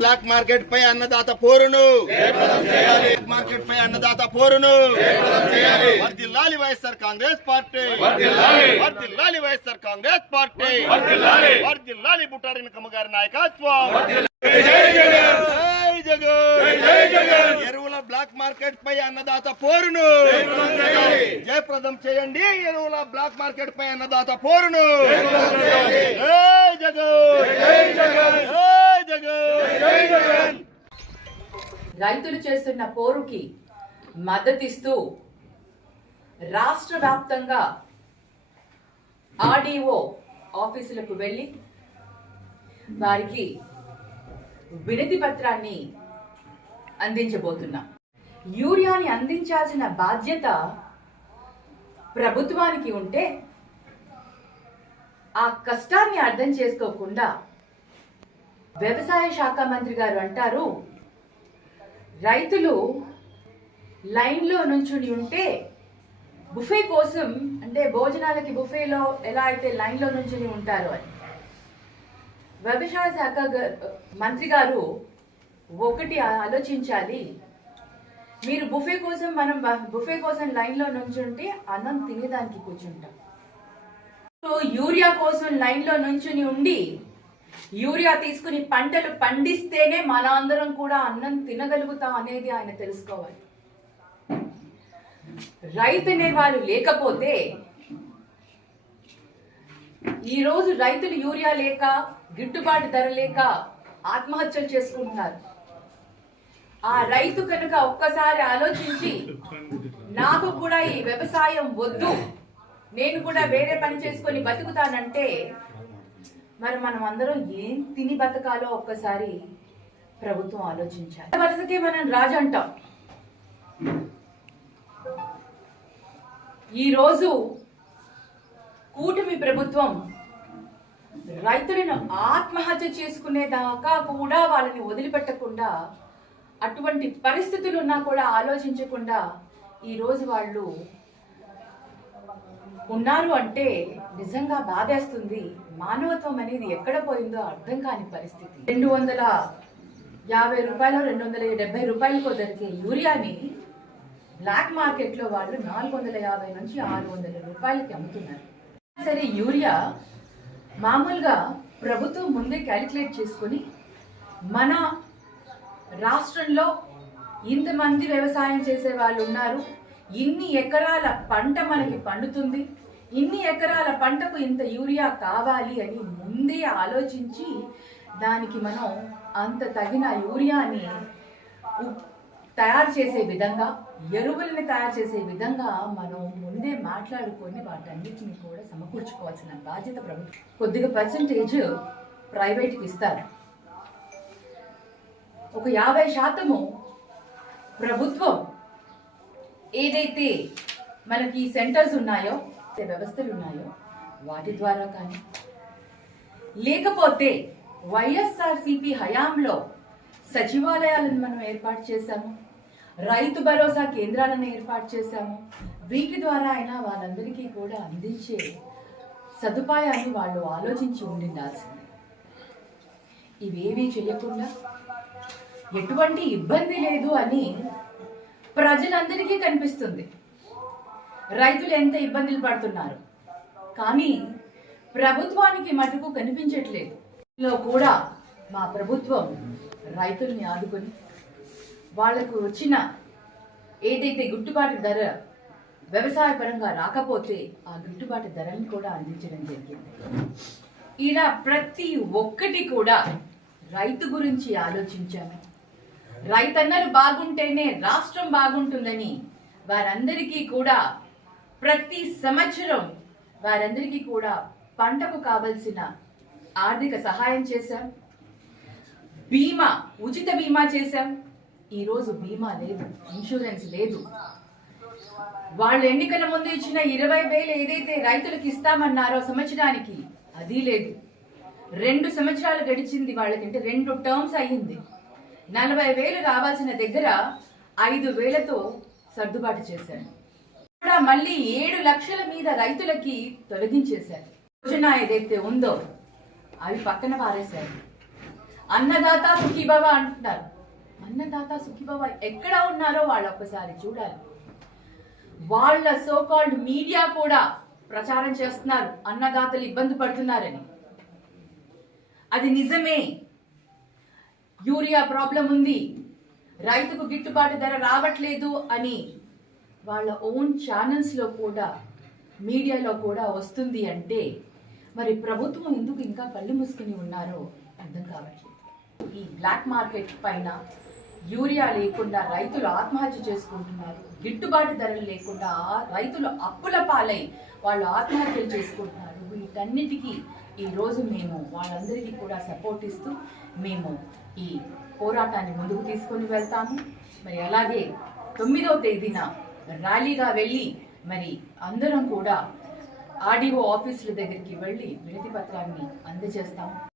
Black market పై అన్నదాత పోరును. బ్లాక్ మార్కెట్ పై అన్నదాత పోరును. వర్దిల్లాలి వైఎస్ఆర్ కాంగ్రెస్ పార్టీ. వర్దిల్లాలి వైఎస్ఆర్ కాంగ్రెస్ పార్టీ. వర్దిల్లాలి బుట్టారిన కమ్మగారి నాయకత్వం. ఎరువుల బ్లాక్ మార్కెట్ పై అన్నదాత పోరును. జయప్రదం చేయండి ఎరువుల బ్లాక్ మార్కెట్ పై అన్నదాత పోరును. జై జగన్. జగన్! రైతులు చేస్తున్న పోరుకి మద్దతిస్తూ రాష్ట్ర వ్యాప్తంగా ఆర్డీఓ ఆఫీసులకు వెళ్ళి వారికి వినతి పత్రాన్ని అందించబోతున్నాం. యూరియాని అందించాల్సిన బాధ్యత ప్రభుత్వానికి ఉంటే ఆ కష్టాన్ని అర్థం చేసుకోకుండా వ్యవసాయ శాఖ మంత్రి గారు అంటారు రైతులు లైన్లో నుంచుని ఉంటే బుఫే కోసం అంటే భోజనాలకి బుఫేలో ఎలా అయితే లైన్లో నుంచుని ఉంటారు అని. వ్యవసాయ శాఖ మంత్రి గారు ఒకటి ఆలోచించాలి. మీరు బుఫే కోసం మనం బుఫే కోసం లైన్లో నుంచుంటే అన్నం తినేదానికి కూర్చుంటాం. యూరియా కోసం లైన్లో నుంచుని ఉండి యూరియా తీసుకుని పంటలు పండిస్తేనే మన అందరం కూడా అన్నం తినగలుగుతాం అనేది ఆయన తెలుసుకోవాలి. రైతు అనేవారు లేకపోతే ఈ రోజు రైతులు యూరియా లేక గిట్టుబాటు ధర లేక ఆత్మహత్యలు చేసుకుంటున్నారు. ఆ రైతు కనుక ఒక్కసారి ఆలోచించి నాకు కూడా ఈ వ్యవసాయం వద్దు నేను కూడా వేరే పని చేసుకొని బతుకుతానంటే మరి మనం అందరం ఏం తిని బతకాలో ఒక్కసారి ప్రభుత్వం ఆలోచించాలి. వరుసకి మనం రాజు అంటాం? ఈరోజు కూటమి ప్రభుత్వం రైతులను ఆత్మహత్య చేసుకునేదాకా కూడా వాళ్ళని వదిలిపెట్టకుండా అటువంటి పరిస్థితులు ఉన్నా కూడా ఆలోచించకుండా ఈరోజు వాళ్ళు ఉన్నారు అంటే నిజంగా బాధేస్తుంది. మానవత్వం అనేది ఎక్కడ పోయిందో అర్థం కాని పరిస్థితి. రెండు వందల యాభై రూపాయలు రెండు వందల డెబ్బై రూపాయలకో దొరికే యూరియాని బ్లాక్ మార్కెట్లో వాళ్ళు నాలుగు వందల యాభై నుంచి ఆరు వందల రూపాయలకి అమ్ముతున్నారు. సరే యూరియా మామూలుగా ప్రభుత్వం ముందే క్యాలిక్యులేట్ చేసుకొని మన రాష్ట్రంలో ఇంతమంది వ్యవసాయం చేసే వాళ్ళు ఉన్నారు. ఇన్ని ఎకరాల పంట మనకి పండుతుంది? ఇన్ని ఎకరాల పంటకు ఇంత యూరియా కావాలి అని ముందే ఆలోచించి దానికి మనం అంత తగిన యూరియాని తయారు చేసే విధంగా ఎరువుల్ని తయారు చేసే విధంగా మనం ముందే మాట్లాడుకొని వాటన్నిటిని కూడా సమకూర్చుకోవాల్సిన బాధ్యత ప్రభుత్వం. కొద్దిగా పర్సంటేజ్ ప్రైవేట్కి ఇస్తారు. ఒక యాభై శాతము ప్రభుత్వం ఏదైతే మనకి సెంటర్స్ ఉన్నాయో వ్యవస్థలు ఉన్నాయో వాటి ద్వారా కానీ. లేకపోతే వైఎస్ఆర్సిపి హయాంలో సచివాలయాలను మనం ఏర్పాటు చేశాము రైతు భరోసా కేంద్రాలను ఏర్పాటు చేశాము వీటి ద్వారా అయినా వాళ్ళందరికీ కూడా అందించే సదుపాయాన్ని వాళ్ళు ఆలోచించి ఉండిందాల్సింది ఇవేమీ చేయకుండా ఎటువంటి ఇబ్బంది లేదు అని ప్రజలందరికీ కనిపిస్తుంది. రైతులు ఎంత ఇబ్బందులు పడుతున్నారు. కానీ ప్రభుత్వానికి మటుకు కనిపించట్లేదు. లో కూడా మా ప్రభుత్వం రైతుల్ని ఆదుకొని వాళ్ళకు వచ్చిన ఏదైతే గిట్టుబాటు ధర వ్యవసాయ పరంగా రాకపోతే ఆ గిట్టుబాటు ధరని కూడా అందించడం జరిగింది. ఇలా ప్రతి ఒక్కటి కూడా రైతు గురించి ఆలోచించాము రైతన్నలు బాగుంటేనే రాష్ట్రం బాగుంటుందని వారందరికీ కూడా ప్రతి సంవత్సరం వారందరికీ కూడా పంటకు కావలసిన ఆర్థిక సహాయం చేశాం. బీమా ఉచిత బీమా చేశాం. ఈరోజు బీమా లేదు ఇన్సూరెన్స్ లేదు. వాళ్ళు ఎన్నికల ముందు ఇచ్చిన ఇరవై వేలు ఏదైతే రైతులకు ఇస్తామన్నారో సంవత్సరానికి అది లేదు. రెండు సంవత్సరాలు గడిచింది వాళ్ళకంటే రెండు టర్మ్స్ అయ్యింది. నలభై వేలు రావాల్సిన దగ్గర ఐదు వేలతో సర్దుబాటు చేశారు. కూడా మళ్ళీ ఏడు లక్షల మీద రైతులకి తొలగించేశారు. యోజన ఏదైతే ఉందో అవి పక్కన పారేశారు. అన్నదాత సుఖీబాబా అంటున్నారు అన్నదాత సుఖీబాబా ఎక్కడ ఉన్నారో వాళ్ళు ఒక్కసారి చూడాలి. వాళ్ళ సోకాల్డ్ మీడియా కూడా ప్రచారం చేస్తున్నారు. అన్నదాతలు ఇబ్బంది పడుతున్నారని. అది నిజమే. యూరియా ప్రాబ్లం ఉంది. రైతుకు గిట్టుబాటు ధర రావట్లేదు అని వాళ్ళ ఓన్ ఛానల్స్లో కూడా మీడియాలో కూడా వస్తుంది అంటే మరి ప్రభుత్వం ఎందుకు ఇంకా కళ్ళు మూసుకుని ఉన్నారో అర్థం కావట్లేదు. ఈ బ్లాక్ మార్కెట్ పైన యూరియా లేకుండా రైతులు ఆత్మహత్య చేసుకుంటున్నారు. గిట్టుబాటు ధరలు లేకుండా రైతులు అప్పుల పాలై వాళ్ళు ఆత్మహత్యలు చేసుకుంటున్నారు. వీటన్నిటికీ ఈరోజు మేము వాళ్ళందరికీ కూడా సపోర్ట్ ఇస్తూ మేము ఈ పోరాటాన్ని ముందుకు తీసుకొని వెళ్తాము. మరి అలాగే తొమ్మిదవ తేదీన ర్యాలీగా వెళ్ళి మరి అందరం కూడా ఆర్డీఓ ఆఫీసుల దగ్గరికి వెళ్ళి వినతి పత్రాన్ని అందజేస్తాము.